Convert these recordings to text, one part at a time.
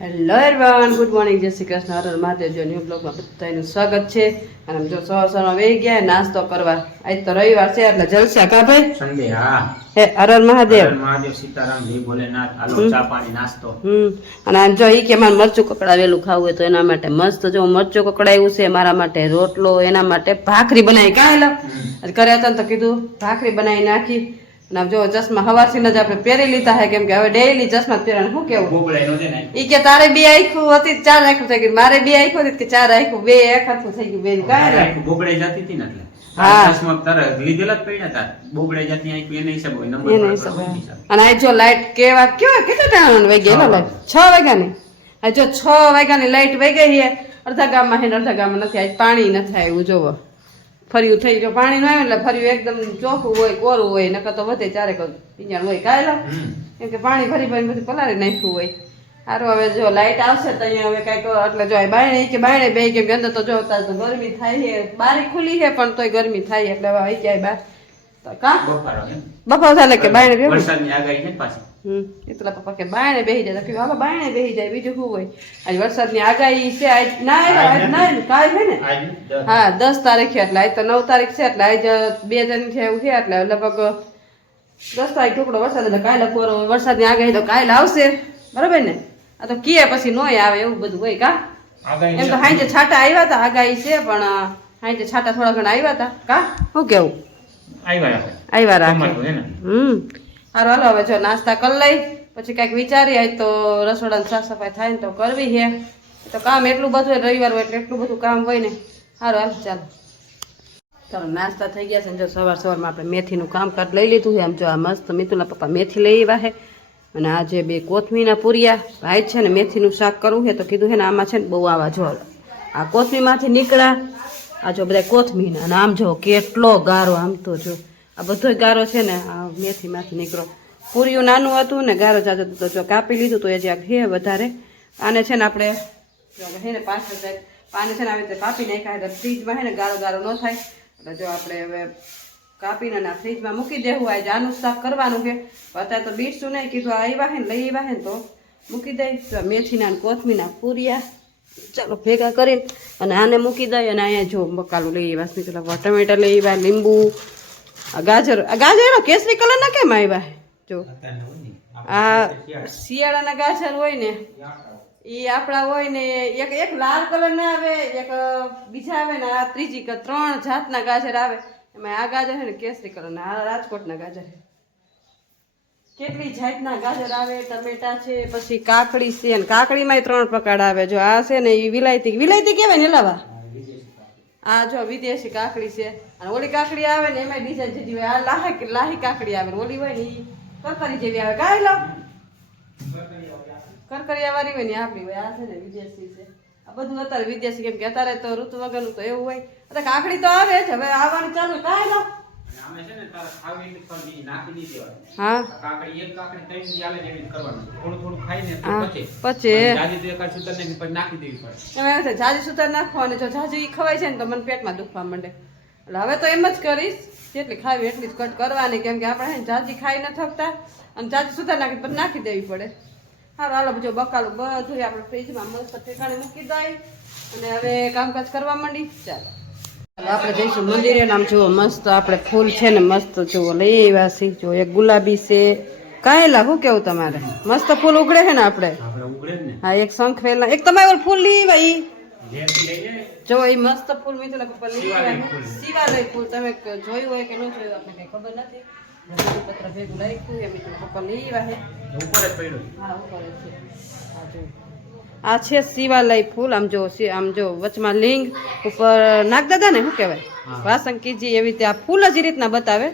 Hello everyone, good morning, જય શ્રી કૃષ્ણ, હર હર મહાદેવ. જો new બ્લોગમાં બધાનું સ્વાગત છે. અને જો સવારમાં વહી ગયા નાસ્તો કરવા. આજ તો રવિવાર છે એટલે જલસા કા ભાઈ સંડે. હા, હે હર હર મહાદેવ. હર મહાદેવ, સીતારામ, જય ભોલેનાથ. આલો ચા પાણી નાસ્તો. અને આજ જો ઈ કે મારે મરચું કકડાવેલું ખાવું હોય તો એના માટે મસ્ત જો મરચું કકડાયું છે. મારા માટે રોટલો, એના માટે ભાખરી બનાવી કાઢેલા. કર્યા હતા તો કીધું ભાખરી બનાવી નાખી. અને જો ચશ્મા હવારથી જ આપણે પહેરી લીધા હે, કેમ કે હવે ડેઈલી ચશ્મા પહેરવાનું શું કેવું. ઈ કે તારે બે આખું હતી, ચાર આખું થઈ ગયું. મારે બે આખું હતી કે ચાર આખું, બે એક આખું થઈ ગયું. બેન કાંઈ બોબડે જાતી હતી ને એટલે હા ચશ્મા તારે લીધેલા જ પડ્યા હતા. બોબડે જાતી આખું એને હિસાબ હોય, નંબર એને હિસાબ. અને આ જો લાઈટ કેવા કેટલા ટાણા વાગી ગયેલા લાઈટ 6 વાગ્યાની. આ જો 6 વાગ્યાની લાઈટ વહી ગઈ છે. અડધા ગામમાં છે ને અડધા ગામમાં નથી. આજ પાણી નથી આવ્યું. જોવો ફર્યું થઈ ગયું. પાણી ન આવે એટલે ફર્યું એકદમ ચોખ્ખું હોય, કોરું હોય. નકર તો વધે ચારેક પિંજાણ હોય કાયલા, કેમ કે પાણી ભરી ભરીને બધું પલાળી નાખ્યું હોય. સારું, હવે જો લાઈટ આવશે તો અહીંયા હવે કઈક એટલે જો બાયણે કે બાયણે બે કેમ કે અંદર તો જો તો ગરમી થાય છે. બારી ખુલ્લી છે પણ તોય ગરમી થાય એટલે હવે આવી જાય બાર તો કા બફાર થાય કે બાયણે બેહું. વરસાદની આગાહી છે પાછી. એટલા પપ્પા કે બાયણે બેહી જાય. તો હાલો બાયણે બેહી જાય, બીજું શું હોય. આજ વરસાદની આગાહી છે. આજ ના આજ ના કાલ છે ને. હા, 10 તારીખે એટલે આજ તો 9 તારીખ છે એટલે આજ 2 જણ છે એવું છે એટલે લગભગ 10 તારીખ ટુકડો વરસાદ એટલે કાલે કોરો વરસાદની આગાહી તો કાલે આવશે. બરોબર ને. આ તો કીએ પછી નોય આવે એવું બધું હોય કા. એમ તો હાંજે છાટા આવ્યા હતા, આગાહી છે પણ હાંજે છાટા થોડા ઘણા આવ્યા હતા કા. શું કેવું આવ્યા રાખે. સારું હાલો હવે જો નાસ્તા કરી લઈ પછી કઈક વિચારી. આજ તો રસોડાની સાફ સફાઈ થાય ને તો કરવી છે. તો કામ એટલું બધું હોય, રવિવાર હોય એટલે એટલું બધું કામ હોય ને. સારું હાલ ચાલો નાસ્તા થઈ ગયા છે. જો સવારમાં આપણે મેથીનું કામકાજ લઈ લીધું છે. આમ જો આ મસ્ત મિતુના પપ્પા મેથી લઈ આવ્યા છે. અને આજે 2 કોથમીના પૂરિયા. ભાઈ છે ને મેથીનું શાક કરવું છે તો કીધું છે ને આમાં છે ને બહુ આવા જો આ કોથમીમાંથી નીકળ્યા. આ જો બધા કોથમીના. અને આમ જો કેટલો ગારો, આમ તો જો આ બધો ગારો છે ને આ મેથીમાંથી નીકળો. પૂરિયું નાનું હતું ને ગારો જાજો તો જો કાપી લીધું તો એ જ્યાં છે વધારે. આને છે ને આપણે છે ને પાછળ જાય પાને છે ને આવી રીતે કાપી નાખ્યા એટલે ફ્રીજમાં છે ને ગારો ગારો ન થાય. એટલે જો આપણે હવે કાપીને ના ફ્રીજમાં મૂકી દેવું. આજે આનું શાક કરવાનું છે. અત્યારે તો બીટશું નહીં, કીધું આવ્યા હે ને લઈ આવ્યા હે ને તો મૂકી દઈ. મેથીના કોથમીના પૂરિયા ચાલો ભેગા કરીને અને આને મૂકી દઈ. અને અહીંયા જો બકાલું લઈ આવ્યા, ટમેટા લઈ આવ્યા, લીંબુ, ગાજર. ગાજર એનો કેસરી કલર ના કેમ આવ્યા જો. આ શિયાળાના ગાજર હોય ને એ આપણા હોય ને એક લાલ કલર ના આવે, એક બીજા આવે ને આ ત્રીજી 3 જાતના ગાજર આવે. એમાં આ ગાજર છે ને કેસરી કલર ના, આ રાજકોટના ગાજર. કેટલી જાતના ગાજર આવે. ટમેટા છે, પછી કાકડી છે, અને કાકડીમાં 3 પ્રકાર આવે. જો આ છે ને એ વિલાયતી કહેવાય ને લાવા. આ જો વિદેશી કાકડી છે. અને ઓલી કાકડી આવે ને એમાં ડિઝાઇન જેવી હોય. આ લાહી કાકડી આવે. ઓલી હોય ને એ કરકરી જેવી આવે. કાંઈ લો કરકરિયા વાળી હોય ને આપણી હોય. આ છે ને વિદેશી છે. આ બધું અત્યારે વિદેશી, કેમ કે અત્યારે તો ઋતુ વગરનું તો એવું હોય. અત્યારે કાકડી તો આવે જ, હવે આવવાની ચાલુ. કાંઈ લો હા પછી જાજી સુતાર નાખવાની. જો જાજી ખવાય છે ને તો મને પેટમાં દુખવા માંડે. એટલે હવે તો એમ જ કરીશ, જેટલી ખાવી એટલી જ કટ કરવાની. કેમ કે આપણે જાજી ખાઈ ન થકતા અને જાજી સુતાર નાખી પછી નાખી દેવી પડે. સારું હાલો જો બકાલું બધું આપણે ફ્રીજમાં મસ્ત ઠેકાણે મૂકી દઈ અને હવે કામકાજ કરવા માંડી. ચાલો આપણે જઈશું મંદિરે. નામ જુઓ મસ્ત આપણે ફૂલ છે ને મસ્ત જુઓ લઈ આવ્યા છીએ. જો એક ગુલાબી છે. કાંઈલા શું કેવું તમારે? મસ્ત ફૂલ ઉગડે છે ને આપણે. હા, એક શંખવેલ એક તમારે ફૂલ લઈ આવ્યા જો એ મસ્ત ફૂલ મીઠું પપ્પા લઈ આવ્યા. શિવાલય ફૂલ તમે જોયું હોય કે ન જોયું આપણે કઈ ખબર નથી. પત્ર ભેગું લાગ્યું એમ પપ્પા લઈ આવ્યા છે. હા ઉપર છે. આ છે શિવાલય ફૂલ. આમ જો વચમાં લિંગ ઉપર નાગદાદા ને શું કહેવાય વાસંકીજી એવી રીતે આ ફૂલ જ રીતના બતાવે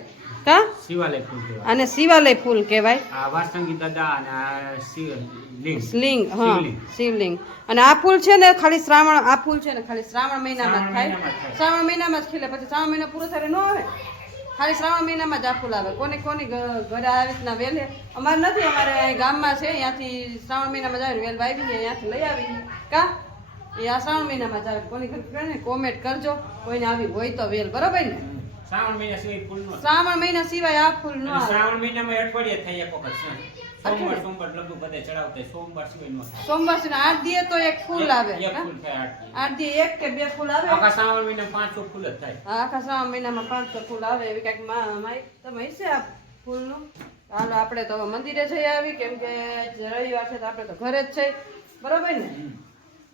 કા. શિવાલય ફૂલ કહેવાય. અને શિવાલય ફૂલ કહેવાય. આ વાસંગી દાદા અને આ શિવલિંગ. હા, શિવલિંગ. અને આ ફૂલ છે ને ખાલી શ્રાવણ, આ ફૂલ છે ને ખાલી શ્રાવણ મહિનામાં જ થાય. શ્રાવણ મહિનામાં જ ખીલે. પછી શ્રાવણ મહિનો પૂરો થાય ન આવે. ખાલી શ્રાવણ મહિનામાં જ આ ફૂલ આવે. કોની ઘરે આવી રીતના વેલે અમારે નથી. અમારે ગામમાં છે, ત્યાંથી શ્રાવણ મહિનામાં જ આવે. વેલ વાવી ત્યાંથી લઈ આવી કા. એ આ શ્રાવણ મહિનામાં જ આવે. કોની ઘરે કોમેન્ટ કરજો કોઈને આવી હોય તો વેલ. બરોબર ને. શ્રાવણ મહિના સિવાય આ ફૂલ ન આવે. શ્રાવણ મહિનામાં અઠવાડિયે થાય એક વખત. સોમવાર લગભગ બધે ચડાવતા સોમવાર સિવાય ન થાય. સોમવાર સુધી 8 દીએ તો એક ફૂલ આવે. એક ફૂલ થાય 8 દી. 8 દીએ એક કે બે ફૂલ આવે. આખા શ્રાવણ મહિનામાં 500 ફૂલ જ થાય. હા, આખા શ્રાવણ મહિનામાં 500 ફૂલ આવે એવી કંઈક તમે હશે આ ફૂલનું. હાલો આપણે તો હવે મંદિરે જઈ આવી કેમ કે રવિવાર છે તો આપણે તો ઘરે જ છે બરોબર ને.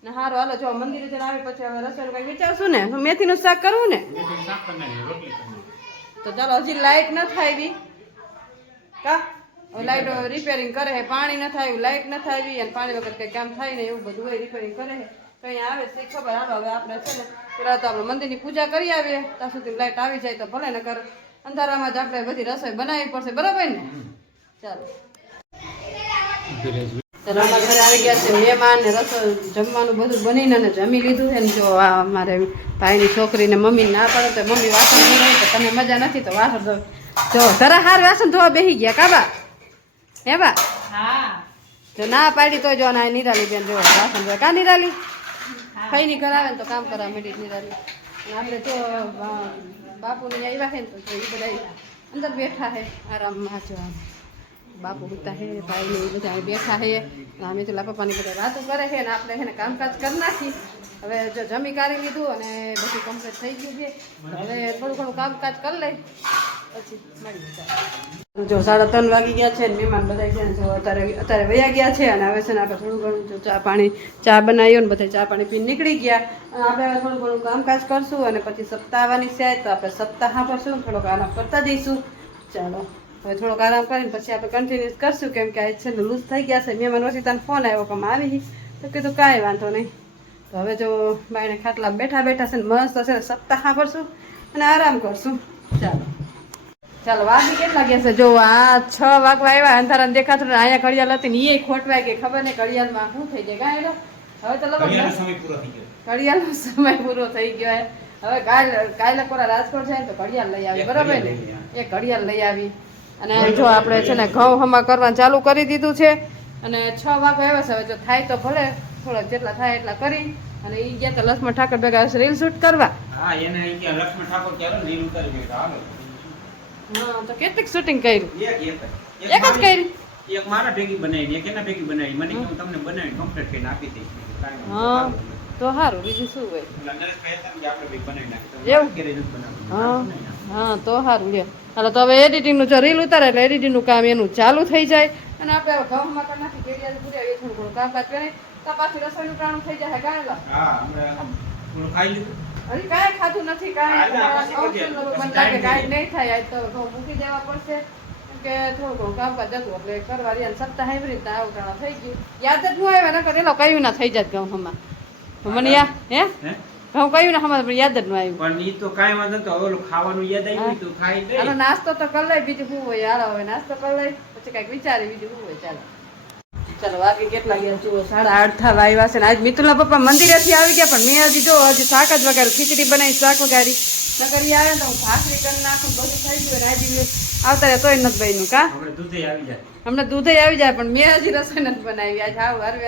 ને હારું હાલો જો મંદિરે જઈને આવી પછી હવે રસોઈનું કંઈક વિચારશું ને. મેથીનું શાક કરવું ને મેથીનું શાક કરી નાખીએ, રોટલી કરી નાખીએ. તો ચાલો હજી લાઈટ ન થાય બી કા લાઈટ રિપેરિંગ કરે છે. પાણી ન થાય લાઈટ ન થાય અને પાણી વગર કંઈ કામ થાય ને એવું બધું હોય રિપેરિંગ કરે છે. કઈ આવે છે ખબર. હાલો હવે આપણે છે ને પેલા તો આપણે મંદિરની પૂજા કરી આવીએ ત્યાં સુધી લાઈટ આવી જાય તો ભલે નકર અંધારામાં જ આપણે બધી રસોઈ બનાવવી પડશે બરાબર ને. ચાલો અમારા ઘરે આવી ગયા છે મહેમાન ને રસોઈ જમવાનું બધું બનીને અને જમી લીધું છે ને જો આ અમારે ભાઈની છોકરીને મમ્મી ના પાડે તો મમ્મી વાસણ ધોઈ તો તમે મજા નથી તો વાસણ ધો જો જરા હાર વાસણ ધોવા બેસી ગયા કાબા હે બા. હા જો ના પાડી તો જો ના નિરાલી બેન જો વાસણ ધોવા કા નિરાલી ખાઈને ઘર આવે ને તો કામ કરવા માંડી નિરાલી. આપણે જો બાપુને આવ્યા છે ને તો એ બધા અંદર બેઠા છે આરામમાં. જો બાપુ ઉતા હે ભાઈ ને એ બધા બેઠા હે. અમે તો પપ્પાની બધા વાતો કરે છે ને આપણે છે ને કામકાજ કરી નાખી. હવે જો જમી કાઢી લીધું અને બધું કમ્પ્લીટ થઈ ગયું છે. હવે થોડું ઘણું કામકાજ કરી લઈ પછી મળી જાય. જો 3:30 વાગી ગયા છે ને મહેમાન બધા છે ને જો અત્યારે વયા ગયા છે અને હવે છે ને આપણે થોડું ઘણું જો ચા બનાવ્યો ને બધા ચા પાણી પીને નીકળી ગયા. આપણે હવે થોડું ઘણું કામકાજ કરશું અને પછી સપ્તાહ આવવાની છે તો આપણે સપ્તાહ કરશું થોડોક આરામ કરતા જઈશું. ચાલો હવે થોડોક આરામ કરીને પછી આપણે કન્ટિન્યુઅસ કરશું કેમ કે આ છે ને લૂઝ થઈ ગયા છે. મહેમાન વચ્ચે તને ફોન આવ્યો કે આવી તો કીધું કાંઈ વાંધો નહીં. તો હવે જો બાઈને ખાટલા બેઠા છે ને મસ્ત છે ને સપ્તાહ કરશું અને આરામ કરશું. ચાલો વાગી કેટલા ગયા છે જો આ 6 વાગવા આવ્યા. અંધારાને દેખાતું ને અહીંયા ઘડિયાળ હતી ને એ ખોટવાય કે ખબર નહીં ઘડિયાળમાં શું થઈ જાય કાંઈ હવે તો ઘડિયાળનો સમય પૂરો થઈ ગયો. ઘડિયાળનો સમય પૂરો થઈ ગયો. હવે કાલે કોરા રાજકોટ જાય ને તો ઘડિયાળ લઈ આવી બરાબર ને. એક ઘડિયાળ લઈ આવી અને જો આપણે છે ને ઘઉં હમા કરવાનું ચાલુ કરી દીધું છે અને 6 વાગે આવે છે. હવે જો થાય તો ભલે થોડાક જેટલા થાય એટલા કરી અને એ ગયા તો લક્ષ્મણ ઠાકર ભેગા રીલ શૂટ કરવા. હા એને કે લક્ષ્મણ ઠાકોર ચાલો રીલ ઉતારી દે હાલો. હા તો કેટલીક શૂટિંગ કર્યું? એક જ કરી. એક મારા ભેગી બનાવી એક એના ભેગી બનાવી. મને કહ્યું તમને બનાવી કમ્પ્લીટ કરીને આપી દઈશ. હા તો સારું બીજું શું હોય. હા તો સારું લે. હાલો તો હવે એડિટિંગનું જો રીલ ઉતારે એટલે એડિટિંગનું કામ એનું ચાલુ થઈ જાય અને આપણે હવે ઘઉંમાં કરી નાખી કેડિયા પૂરી થોડું ઘણું કામકાજ કરી તો પાછી રસોઈનું ટાણું થઈ જાય ગાયલા. હજી કાંઈ ખાધું નથી કાંઈ નહીં થાય. આજ તો ઘઉં મૂકી દેવા પડશે કે થોડું ઘણું કામકાજ જતું એટલે કરવા રહ્યા સપ્તાહ એવી રીતના આવું ટાણા થઈ ગયું. યાદ જ ન આવ્યા નકર એલો કયું ના થઈ જાય ઘઉં હમણાં મને હે હું કયું ને હમણાં પણ યાદ જ ન આવ્યું. પણ ઈ તો કાઈ વાંધો તો ઓલું ખાવાનું યાદ આવ્યું તો ખાઈ દે. હાલો નાસ્તો તો કરી લઈ બીજું શું હોય. હાલો હવે નાસ્તો કરી લઈ પછી કઈક વિચારી બીજું શું હોય. ચાલો વાગે કેટલા ગયા જુઓ 8:30 થવા આવ્યા છે ને આજ મિતુલના પપ્પા મંદિરેથી આવી ગયા પણ મેં હજી જો હજી શાક જ વગાડ્યું ખીચડી બનાવી શાક વગાડી નકર ઈ આવે તો હું ભાખરી કરી નાખું બધું થઈ ગયું. આજે આવતા રહે તોય નથી બન્યું કા હમણાં દૂધે આવી જાય. હમણાં દૂધે આવી જાય પણ મેં હજી રસોઈ નથી બનાવી. આજે આવું હરવે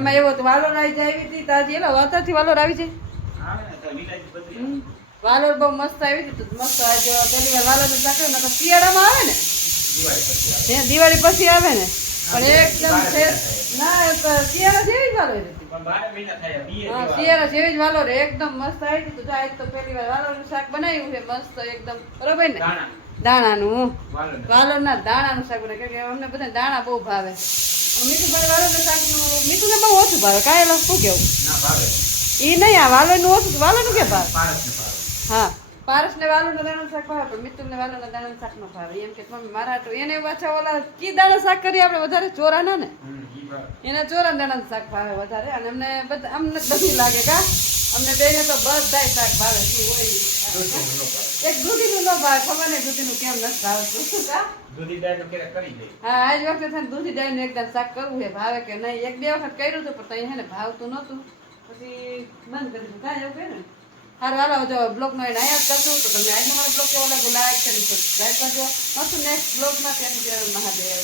એમાં એવો તો વાલોર આવી જાય આવી હતી તો આજે એલો વાતાથી વાલોર આવી જાય. વાલોર બહુ મસ્ત આવી હતી મસ્ત. આજે પેલી વાર વાલોર શાક નકર શિયાળામાં આવે ને દિવાળી પછી આવે ને પણ એકદમ ના શિયાળા જેવી જ વાલોર હતી. શિયાળા જેવી જ વાલોર એકદમ મસ્ત આવી હતી. તો આજ તો પેલી વાર વાલોરનું શાક બનાવ્યું છે મસ્ત એકદમ બરોબર ને. દાણાનું વાલોરના દાણાનું શાક બનાવે કેમ કે અમને બધા દાણા બહુ ભાવે. મીઠુભાઈ વાલોરના શાકનું મીઠું ને બહુ ઓછું ભાવે. કાંઈ શું કેવું એ નહીં આ વાલોરનું ઓછું વાલોરનું કે ભાવે. હા પારસ ને વાલોરના દાણાનું શાક ભાવે પણ મિતુલ ને વાલોરના દાણાનું શાક ન ભાવે. એમ કે મમ્મી મારા તો એને પાછા ઓલા કી દાણા શાક કરીએ આપણે વધારે ચોરાના ને એના ચોરા દાણાનું શાક ભાવે વધારે. અને અમને બધું લાગે કા અમને બેને તો બધા શાક ભાવે. એક દૂધીનું ન ભાવે ખબર નહીં દૂધીનું કેમ નથી ભાવતું કા. હા આજ વખતે છે ને દૂધી દાળનું એકદમ શાક કરવું છે ભાવે કે નહીં. 1-2 વખત કર્યું હતું પણ ત્યાં હે ને ભાવતું નહોતું પછી બંધ કરી દીધું. કાંઈ એવું કહે ને સારું હાલો જો બ્લોગનો એને અહીંયા જ કરશું તો તમને આજનો મારો બ્લોગ કેવો લાગ્યો લાઈક કરી સબસ્ક્રાઈબ કરજો. મળશું નેક્સ્ટ બ્લોગમાં. ત્યાંથી મહાદેવ.